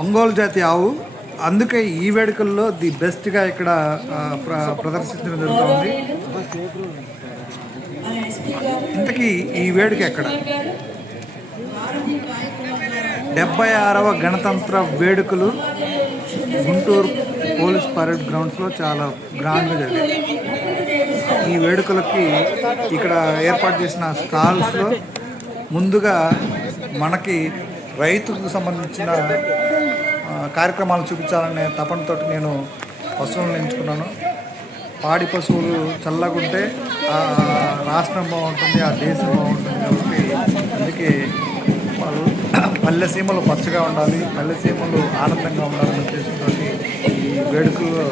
ఒంగోలు జాతి ఆవు. అందుకే ఈ వేడుకల్లో ది బెస్ట్గా ఇక్కడ ప్రదర్శించడం జరుగుతుంది. ఇంతకీ ఈ వేడుక ఎక్కడ? 76వ గణతంత్ర వేడుకలు గుంటూరు పోలీస్ పరేడ్ గ్రౌండ్స్లో చాలా గ్రాండ్గా జరిగాయి. ఈ వేడుకలకి ఇక్కడ ఏర్పాటు చేసిన స్టాల్స్లో ముందుగా మనకి రైతుకు సంబంధించిన కార్యక్రమాలు చూపించాలనే తపనతో నేను పశువులను ఎంచుకున్నాను. పాడి పశువులు చల్లగా ఉంటే ఆ రాష్ట్రం బాగుంటుంది, ఆ దేశం బాగుంటుంది. కాబట్టి అందుకే వాళ్ళు పల్లె సీమలు పచ్చగా ఉండాలి, పల్లె సీమలు ఆనందంగా ఉండాలనే ఉద్దేశంతో ఈ వేడుకలు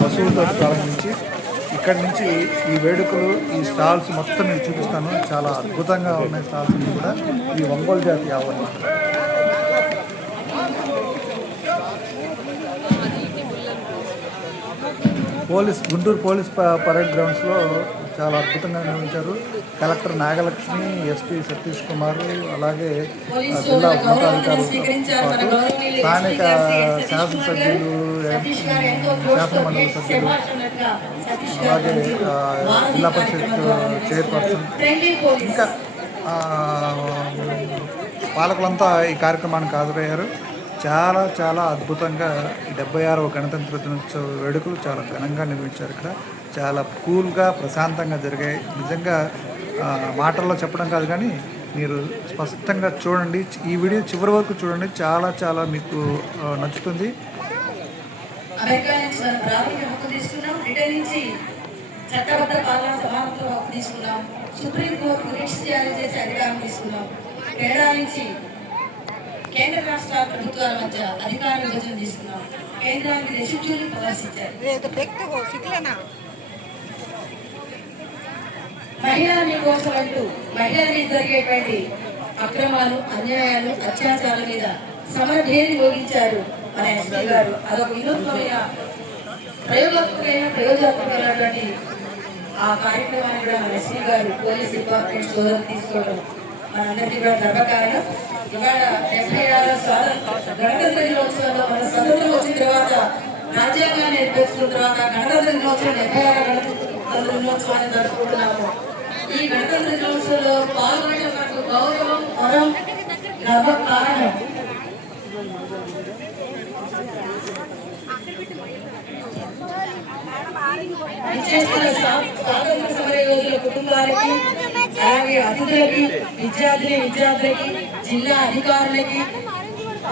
పశువులతో ప్రారంభించి ఇక్కడి నుంచి ఈ వేడుకలు ఈ స్టాల్స్ మొత్తం నేను చూపిస్తాను. చాలా అద్భుతంగా ఉన్నాయి స్టాల్స్ కూడా. ఈ ఒంగోలు జాతి ఆవు అన్నమాట. గుంటూరు పోలీస్ పరేడ్ గ్రౌండ్స్లో చాలా అద్భుతంగా నిర్వహించారు. కలెక్టర్ నాగలక్ష్మి, ఎస్పీ సతీష్ కుమార్, అలాగే జిల్లా ఉన్నతాధికారులతో పాటు స్థానిక శాసనసభ్యులు, శాసనమండలి సభ్యులు, అలాగే జిల్లా పరిషత్ చైర్పర్సన్, ఇంకా పాలకులంతా ఈ కార్యక్రమానికి హాజరయ్యారు. చాలా చాలా అద్భుతంగా 76వ గణతంత్ర దినోత్సవ వేడుకలు చాలా ఘనంగా నిర్వహించారు. ఇక్కడ చాలా కూల్గా ప్రశాంతంగా జరిగాయి. నిజంగా మాటల్లో చెప్పడం కాదు కానీ మీరు స్పష్టంగా చూడండి, ఈ వీడియో చివరి వరకు చూడండి. చాలా చాలా మీకు నచ్చుతుంది. కేంద్ర రాష్ట్ర ప్రభుత్వాల మధ్య అధికార విభజన తీసుకున్నాం. కేంద్రానికి దేశులు ప్రదర్శించారు. మహిళల కోసం అంటూ మహిళల మీద జరిగేటువంటి అక్రమాలు, అన్యాయాలు, అత్యాచారాల మీద సమరభేరి మోగించారు మన ఎస్పీ గారు. అదొక వినూత్నమైన ప్రయోజనమైనటువంటి ఆ కార్యక్రమాన్ని కూడా మన ఎస్పీ గారు పోలీస్ డిపార్ట్మెంట్ సోదరులు తీసుకోవడం మనందరికీ కూడా గర్వకారణం. ఇవాళ 76వ గణతంత్ర దినోత్సవంలో మన స్వతంత్రం వచ్చిన తర్వాత, రాజ్యాంగాన్ని ఏర్పరుచుకున్న తర్వాత గణతంత్ర దినోత్సవం 76వ గణతంత్ర దినోత్సవాన్ని జరుపుకుంటున్నాము. ఈ గణతంత్ర దినోత్సవంలో పాల్గొనడం మనకు గౌరవం, వరం, గర్వ కారణం. స్వాతంత్ర సమర యోధుల కుటుంబాలకి, అలాగే అతిథులకి, విద్యార్థులకి, జిల్లా అధికారులకి,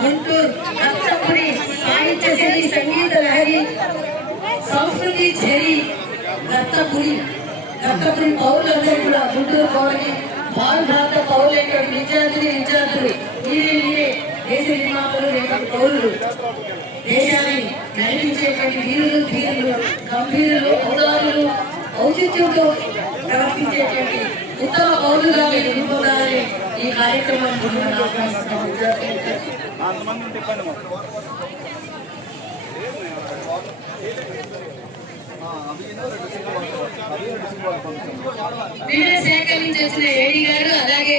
గుంటూరు రక్తపుడి సాహిత్య శైలి, సంగీత లహరి, సంస్కృతి చెరి రక్తపుడి పౌరులందరూ కూడా గుంటూరు పౌరులకి, భారత పౌరులైనటువంటి విద్యార్థులు, మీరే దేశ నిర్మాతలు, రేపటి పౌరులు, దేశాన్ని నడిపించేటువంటి వీరులు, ధీరులు, గంభీరులు, ఔదారులు, ఔచిత్యంతో ప్రవర్తించేటువంటి ఉత్తమ పౌరులుగా మీరు ఎన్నుకోవాలని ఈ కార్యక్రమాన్ని వీడియో సేకరణ నుంచి వచ్చిన ఏడీ గారు, అలాగే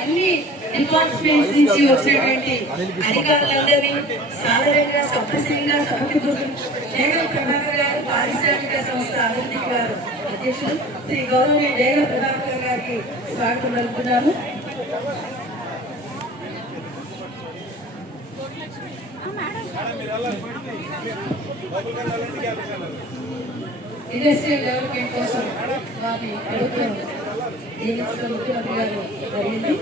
అన్ని డిపార్ట్మెంట్స్ నుంచి వచ్చినటువంటి అధికారులందరినీ సాధారణంగా సంతోషంగా జగన్ ప్రభాకర్ గారు, పారిశ్రామిక సంస్థ అభివృద్ధి గారు అధ్యక్షులు శ్రీ గౌరవ జగన్ ప్రభాకర్ గారికి స్వాగతం పలుకుతున్నాము. ఇండస్ట్రియల్ డెవలప్మెంట్ కోసం వారి ప్రభుత్వం ముఖ్యమంత్రి గారు జరిగింది.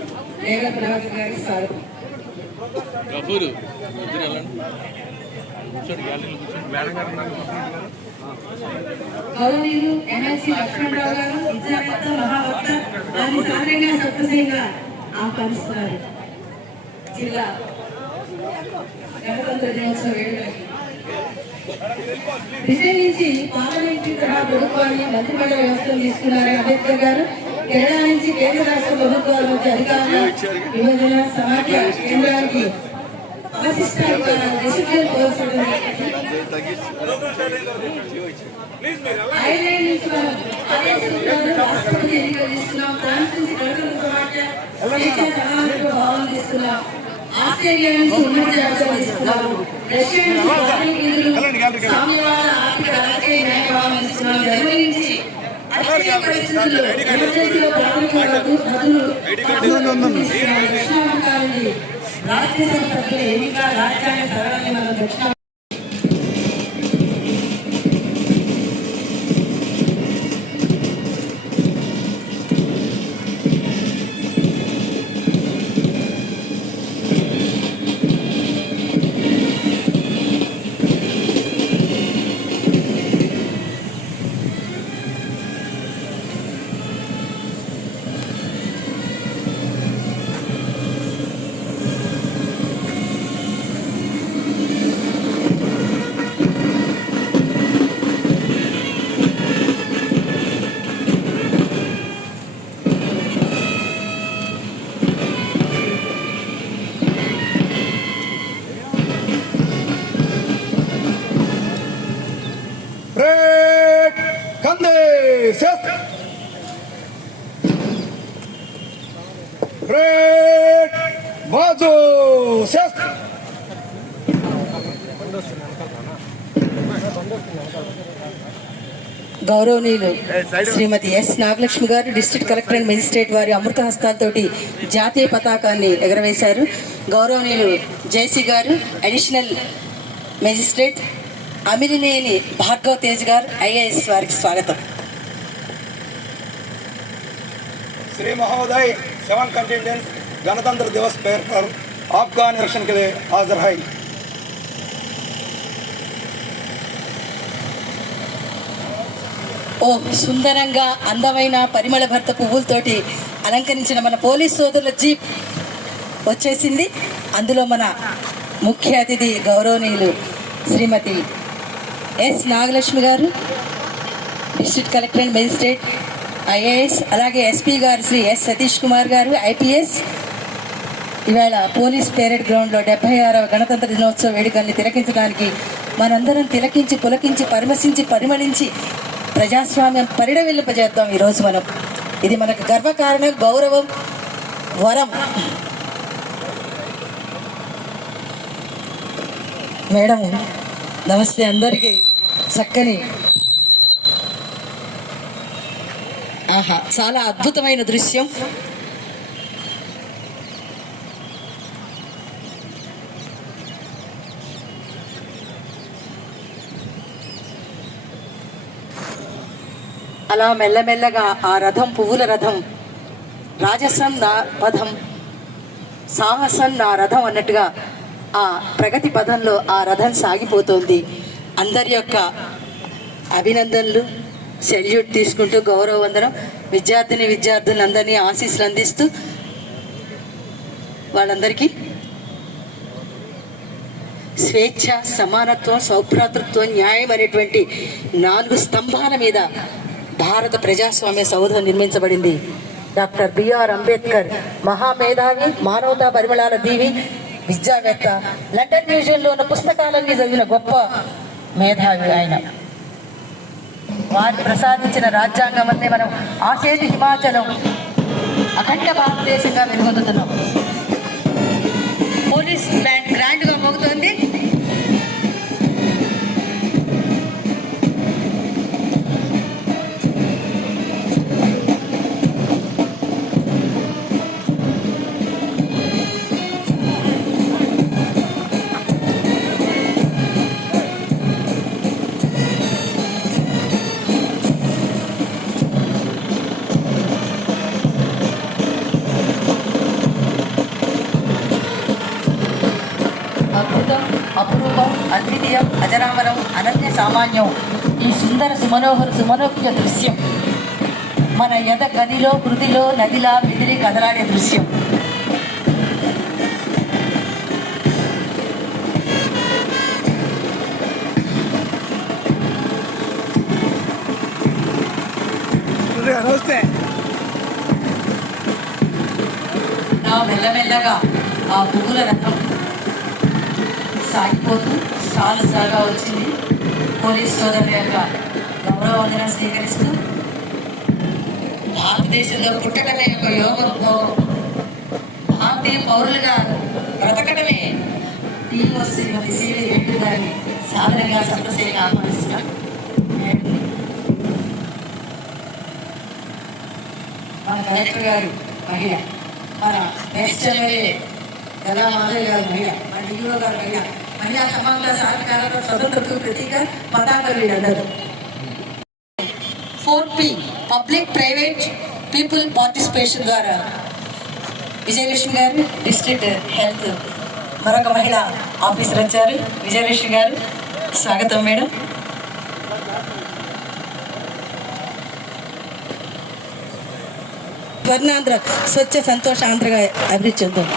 జగన్ ప్రభాకర్ గారికి స్వాగతం. గౌరవనీయులు ఎమ్మెల్సీ లక్ష్మణరావు గారు, విద్యావేత్త, మహావక్త, వారిని సాధారణంగా సంతోషంగా ఆహ్వానిస్తున్నారు. జిల్లా గణతంత్ర దినోత్సవ వేడుకలకి విజయ్ నుంచి పార్లమెంటరీ తరహా ప్రభుత్వాన్ని మంత్రిమండలి వ్యవస్థను తీసుకున్నారు అంబేద్కర్ గారు. కేరళ నుంచి కేంద్ర రాష్ట్ర ప్రభుత్వాల మధ్య అధికారుల విభజన సమాఖ్య కేంద్రానికి ఐర్లాండ్ నుంచి మనం రాష్ట్రపతి ఎన్నికలు తీసుకున్నాం. ఫ్రాన్స్ నుంచి గణతంత్ర సమాఖ్య భావన తీసుకున్నాం. ఆస్ట్రేలియా నుంచి ఉన్నత జాబితా ఇస్తున్నారు. రష్యా నుంచి పౌరుల విధులు, సామ్యవాద ఆర్థిక రాజకీయ న్యాయవాదం ఇస్తున్నారు. జర్మనీ నుంచి అత్యవసర పరిస్థితుల్లో ఎమర్జెన్సీలో ప్రాథమిక బదులు దక్షిణాఫ్రికా రాజ్యసభ సభ్యుల ఎన్నిక రాజ్యాంగ సవరణని మన దక్షిణ బ్రేక్ కందే సెట్ బ్రేక్ బాజు సెట్ గౌరవనీయులు శ్రీమతి ఎస్ నాగలక్ష్మి గారు డిస్ట్రిక్ట్ కలెక్టర్ అండ్ మెజిస్ట్రేట్ వారి అమృత హస్తాలతోటి జాతీయ పతాకాన్ని ఎగరవేశారు. గౌరవనీయులు జేసీ గారు అడిషనల్ మెజిస్ట్రేట్ అమిలినేని భార్గవ్ తేజ్ గారు ఐఏఎస్ వారికి స్వాగతం. श्री महोदय 7 कंटिजेंट गणतंत्र दिवस पर आपका निरीक्षण के लिए हाजिर है. ఓ సుందరంగా అందమైన పరిమళ భర్త పువ్వులతోటి అలంకరించిన మన పోలీస్ సోదరుల జీప్ వచ్చేసింది. అందులో మన ముఖ్య అతిథి గౌరవనీయులు శ్రీమతి ఎస్ నాగలక్ష్మి గారు district collector and magistrate IAS, అలాగే ఎస్పీ గారు శ్రీ ఎస్ సతీష్ కుమార్ గారు ఐపీఎస్. ఇవాళ పోలీస్ పేరెడ్ గ్రౌండ్లో 76వ గణతంత్ర దినోత్సవ వేడుకల్ని తిలకించడానికి మనందరం తిలకించి పులకించి పరమశించి పరిమళించి ప్రజాస్వామ్యం పరిడవిల్లింపజేద్దాం ఈరోజు మనం. ఇది మనకు గర్వకారణం, గౌరవం, వరం. మేడం నమస్తే అందరికీ. చక్కని ఆహా చాలా అద్భుతమైన దృశ్యం. అలా మెల్లమెల్లగా ఆ రథం, పువ్వుల రథం, రాజసం నా పథం, సాహసం నా రథం అన్నట్టుగా ఆ ప్రగతి పథంలో ఆ రథం సాగిపోతోంది. అందరి యొక్క అభినందనలు, సెల్యూట్ తీసుకుంటూ గౌరవ వందనం, విద్యార్థులందరినీ ఆశీస్సులు అందిస్తూ వాళ్ళందరికీ స్వేచ్ఛ, సమానత్వం, సౌభ్రాతృత్వం, న్యాయం అనేటువంటి 4 స్తంభాల మీద భారత ప్రజాస్వామ్య సౌధం నిర్మించబడింది. డాక్టర్ బిఆర్ అంబేద్కర్ మహామేధావి, మానవతా పరిమళాల దీవి, విద్యావేత్త, లండన్ మ్యూజియంలో ఉన్న పుస్తకాలన్నీ చదివిన గొప్ప మేధావి ఆయన. వారు ప్రసాదించిన రాజ్యాంగం వల్లే మనం ఆసేతు హిమాచలం అఖండ భారతదేశంగా వెలుగొందుతున్నాం. పోలీస్ బ్యాండ్ గ్రాండ్గా మోగుతోంది. అపూర్వం, అద్వితీయం, అజరామరం, అనన్య సామాన్యం. ఈ సుందర సుమనోహ్య దృశ్యం మన యద గదిలో, హృదిలో నదిలా మిదిలి కదలాడే దృశ్యం. నా మెల్లమెల్లగా ఆ పువ్వుల రథం సాగిపోతూ సాలుసాగా వచ్చింది. పోలీస్ సోదరుల యొక్క గౌరవ వందనం స్వీకరిస్తూ భారతదేశంలో పుట్టడమే ఒక యోగం. భారతీయ పౌరులుగా బ్రతకటమే టీవీ శ్రీమతి సిరి రెడ్డి గారిని సాధారణంగా సంప్రసేయంగా ఆహ్వానిస్తున్నాం. మన కలెక్టర్ గారు మహిళ, మన నెక్స్ట్ ఎమ్మెల్యే గలా మాధవ్ గారు మహిళ, మన డిఓ గారు మహిళ, మహిళా సమానత సాధికారంలో స్వతంత్రకు ప్రతీక పతాక వీళ్ళందరూ. 4P public private people participation ద్వారా విజయలక్ష్మి గారు డిస్ట్రిక్ట్ హెల్త్ మరొక మహిళా ఆఫీసర్ వచ్చారు. విజయలక్ష్మి గారు స్వాగతం మేడం. స్వర్ణాంధ్ర స్వచ్ఛ సంతోష ఆంధ్రగా అభివృద్ధి చెందాం.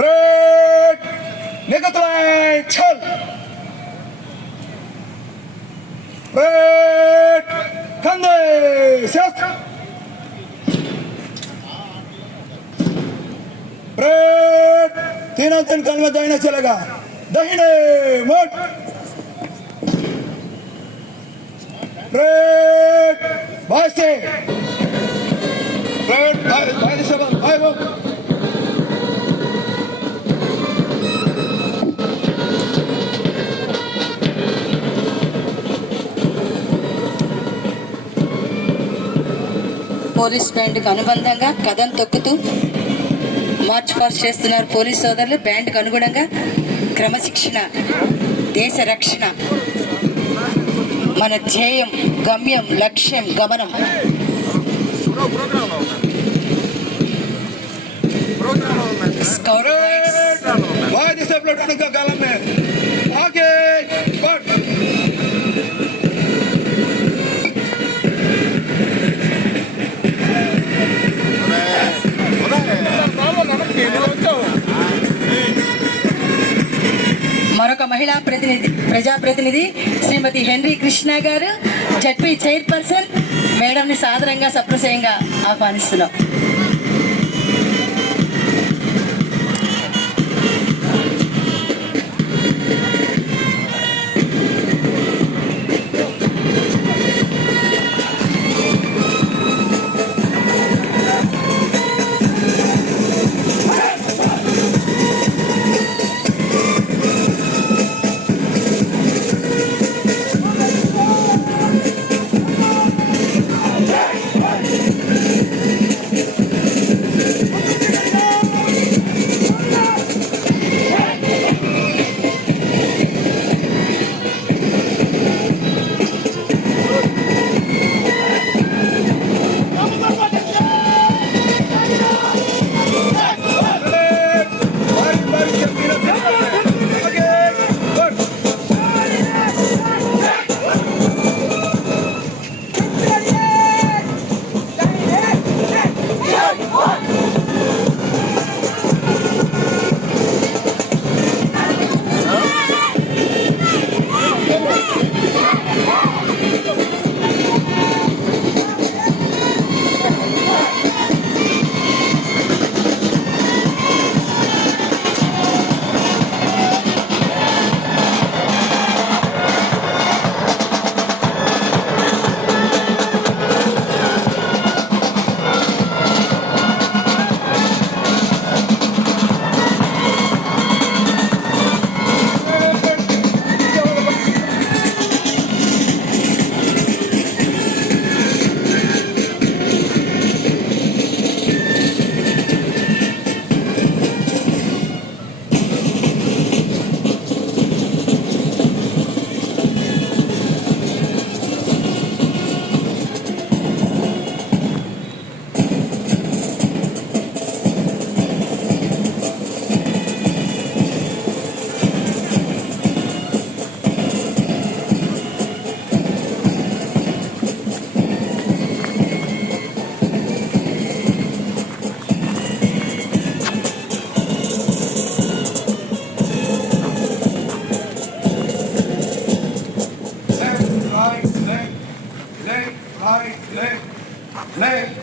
Break! Nikolai Chal! Break! Kande! Set! Break! तीनों दिन कल में दाहिने चलेगा. दाहिने मोड़. Break! बाईं से. Break! बाईं से बाईं वो. పోలీస్ బ్యాండ్కు అనుబంధంగా కథం తొక్కుతూ మార్చ్ పాస్ట్ చేస్తున్నారు పోలీస్ సోదరులు. బ్యాండ్కు అనుగుణంగా క్రమశిక్షణ, దేశ రక్షణ మన ధ్యేయం, గమ్యం, లక్ష్యం, గమనం. స్కౌట్ మరొక మహిళా ప్రజాప్రతినిధి శ్రీమతి హెన్రీ కృష్ణ గారు, జడ్పీ చైర్పర్సన్ మేడంని సాదరంగా సప్రశయంగా ఆహ్వానిస్తున్నాం.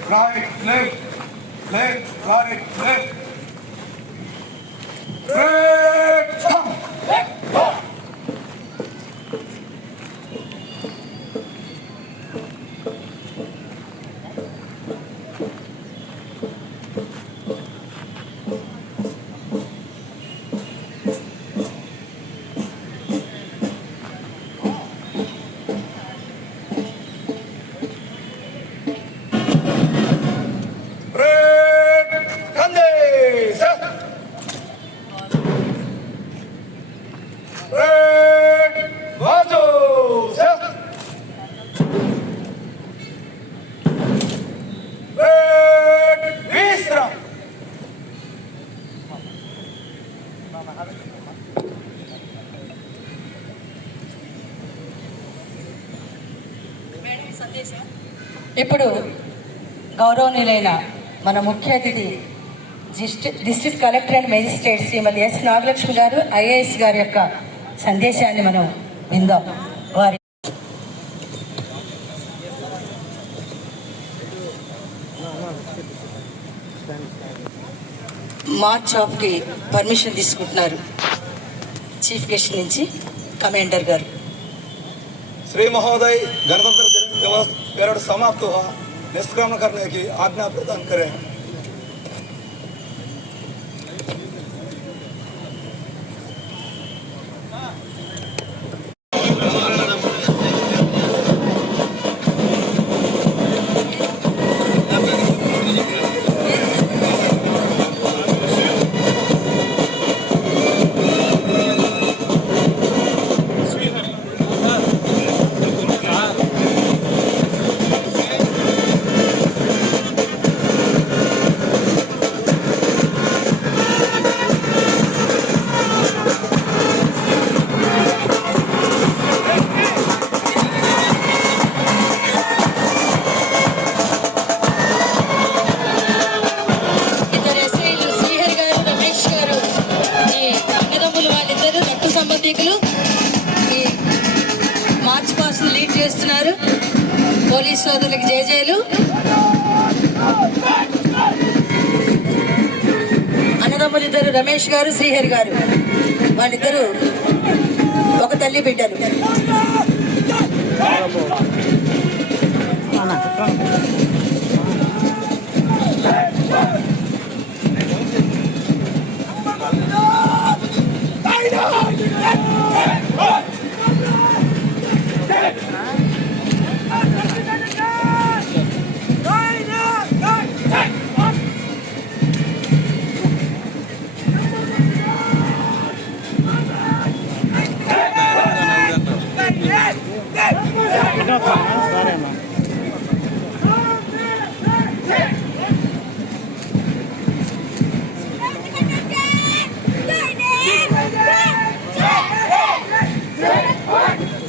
right, left, left, right, left. Break, jump. Break, Kande, set. Break, Vajo, set. Break, Visram. ఇప్పుడు గౌరవనీయులైన మన ముఖ్య అతిథి district collector and magistrate Shrimati S Nagalakshmi గారు ఐఏఎస్ గారి యొక్క సందేశాన్ని మనం విందాం. వారి మార్చ్ ఆఫ్కి పర్మిషన్ తీసుకుంటున్నారు చీఫ్ గెస్ట్ నుంచి कमांडर गाరు. श्री महोदय, गणतंत्र दिवस परेड समाप्त हुआ, निष्क्रमण करने की आज्ञा प्रदान करें. మార్చ్ పాస్ట్ లీడ్ చేస్తున్నారు. పోలీస్ సోదరులకు జేజేలు. అన్నదమ్ములు ఇద్దరు రమేష్ గారు, శ్రీహరి గారు, వాళ్ళిద్దరూ ఒక తల్లి బిడ్డలు.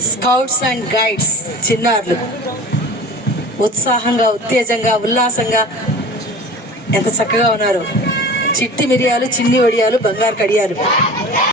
స్కౌట్స్ అండ్ గైడ్స్ చిన్నారులు ఉత్సాహంగా, ఉత్తేజంగా, ఉల్లాసంగా ఎంత చక్కగా ఉన్నారు. చిట్టి మిరియాలు, చిన్ని వడియాలు, బంగారు కడియాలు.